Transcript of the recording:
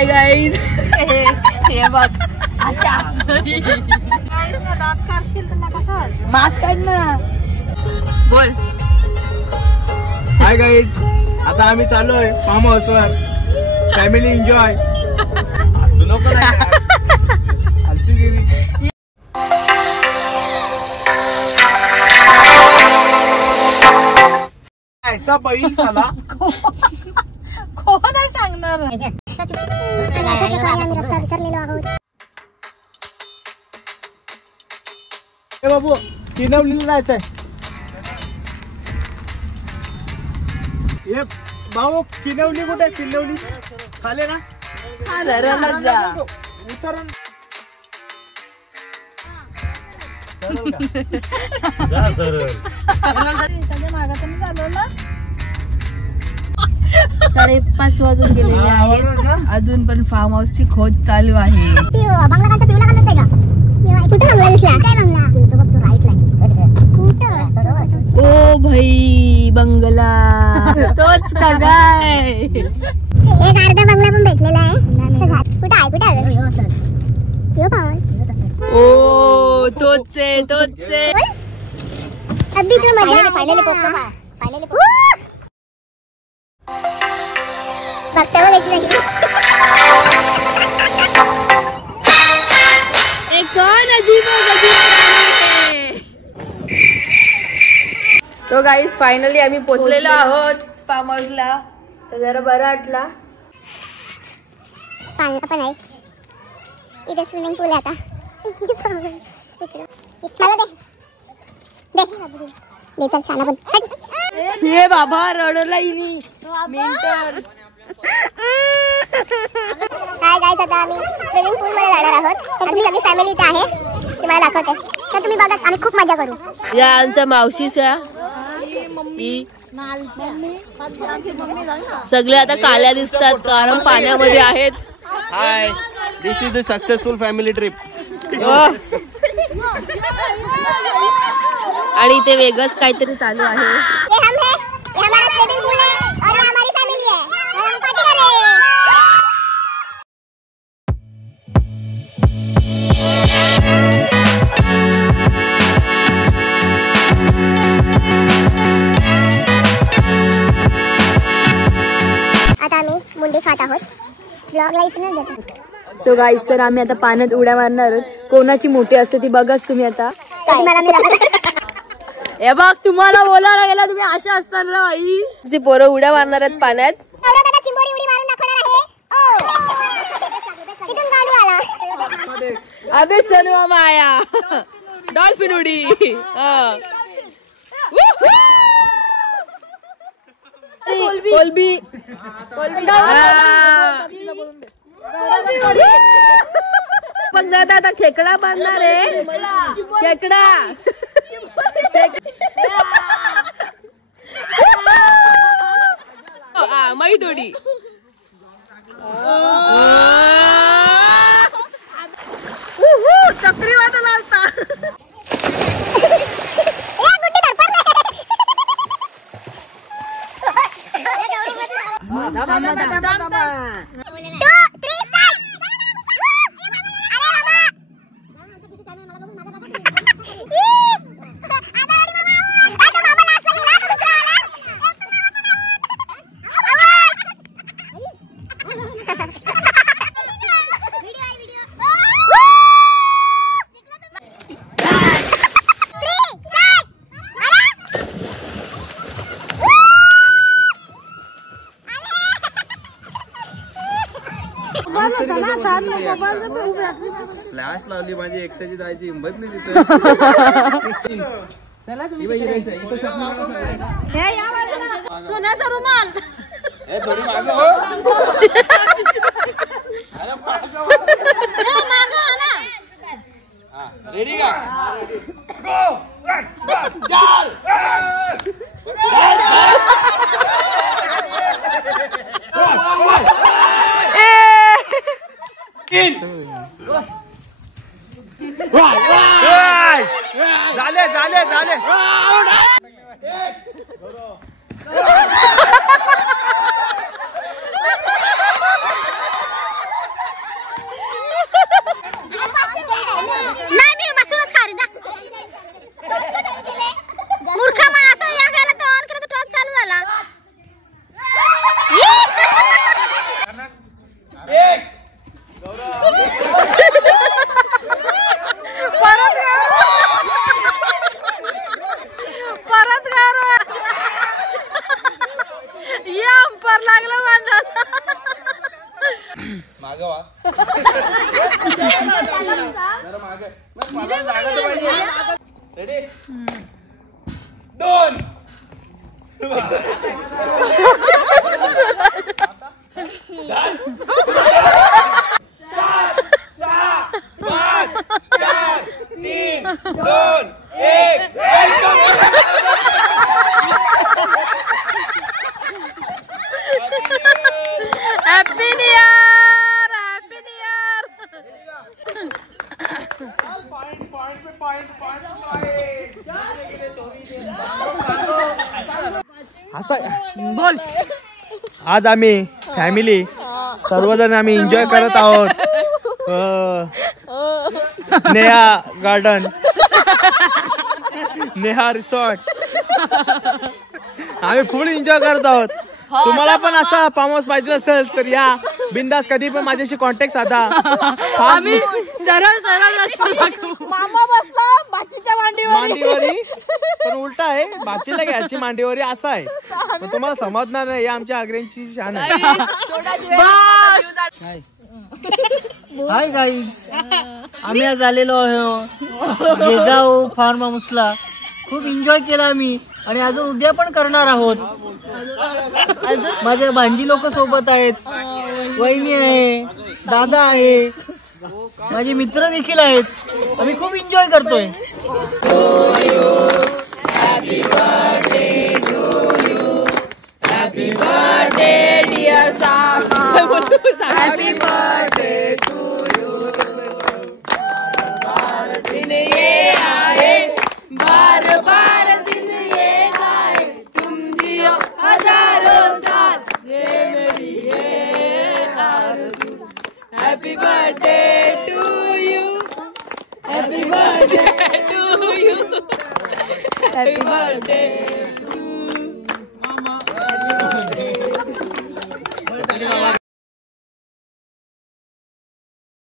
Hi guys. हे बघ अशा दात काढशील तर कसं मास्क काढ ना. बोल. हाय गाईज, आता आम्ही चाललोय फार्म हाऊस वर. Family enjoy. असू नको ना याचा बैल झाला. कोण आहे सांगणार. अशा प्रकारे आम्ही रस्ता विसरलेलो आहोत. हे बाबू किनवलीला जायचंय. हे भाऊ किनवली कुठे? किनवली खाले ना. जा उतरून साडे 5 वाजून गेलेले आहेत. अजून पण फार्म हाऊस ची खोज चालू आहे. ओ भाई बंगला तोच का काय? एक अर्धा बंगला पण भेटलेला आहे. कुठे आहे? कुठे आहे? ओ तोच आहे तोच आहे. अगदी तू मजा. फायनली पोहोचलो. फायनली बघता बघ कशी एक कौन अजीब तो गाईज फायनली आम्ही पोहोचलेलो आहोत फार्म हाऊसला. तर जरा बरं वाटला. पाणी पण आहे इथे. स्विमिंग पूल आहे आता. मला दे दे चल शाना पण. हे बाबा रडोला इनी मेंटल. काय गाईज, आता आम्ही स्विमिंग पूल मध्ये जाणार आहोत. आमची सगळी फॅमिली इथे आहे. तुम्हाला दाखवते तर तुम्ही बघा. आम्ही खूप मजा करू. या आमच्या मावशीच्या सगळे आता काल्या दिसतात कारण पाण्यामध्ये आहेत. Hi, this is the successful family trip. आणि इथे वेगळंच काहीतरी चालू आहे. आता आम्ही मुंडी खात आहोत. ब्लॉगला इथूनच जातो. सो गाईज, तर आम्ही आता पाण्यात उड्या मारणार आहोत. कोणाची मोठी असते ती बघाच तुम्ही आता. हे बघ तुम्हाला बोलायला गेला तुम्ही अशा असतात ना बाई. तुझी पोरं उड्या मारणार आहेत पाण्यात. अबे सनू माया डॉल्फिन उडी. कोलबी बघ दादा आता खेकडा बांधणार आहे. खेकडा मै थोडी. चक्रीवादळ आलता. फ्लॅश लावली माझी एकट्याची जायची हिंमत नाही तिथं. सोन्याचा रुमाल थोडी मागं रेडी का? गो चार झाले झाले झाले. मागे वा जरा मागे मला जागा तर पाहिजे. Ready 2 happy new year, happy new year. असं बोल. आज आम्ही फॅमिली सर्वजण आम्ही एन्जॉय करत आहोत नेहा गार्डन, नेहा रिसॉर्ट. आम्ही फुल एन्जॉय करत आहोत. तुम्हाला पण असा फार्म हाऊस पाहिजे असेल तर या बिंदास, कधी पण माझ्याशी कॉन्टॅक्ट साधा. आम्ही सरळ मामा बसला बाचीच्या मांडीवरी, पण उलटा आहे, बाचीला घ्यायची मांडीवरी असं आहे. पण तुम्हाला समजणार नाही, आमच्या आग्र्यांची शान आहे. हाय गाईज, आम्ही आज आलेलो आहोत गेगाव फार्म हाऊसला. खूप एन्जॉय केला आम्ही आणि अजून उद्या पण करणार आहोत. माझ्या भांजी लोक सोबत आहेत, वहिनी आहे, दादा आहे, माझे मित्र देखील आहेत. आम्ही खूप एन्जॉय करतोय. Happy birthday to you, happy birthday dear Sama, happy birthday to you. बार दिन ये आए, बार बार दिन ये आए, तुम जियो हजारों साल, ये मेरी ये आरज़ू. Happy birthday to you, happy birthday to you, happy birthday.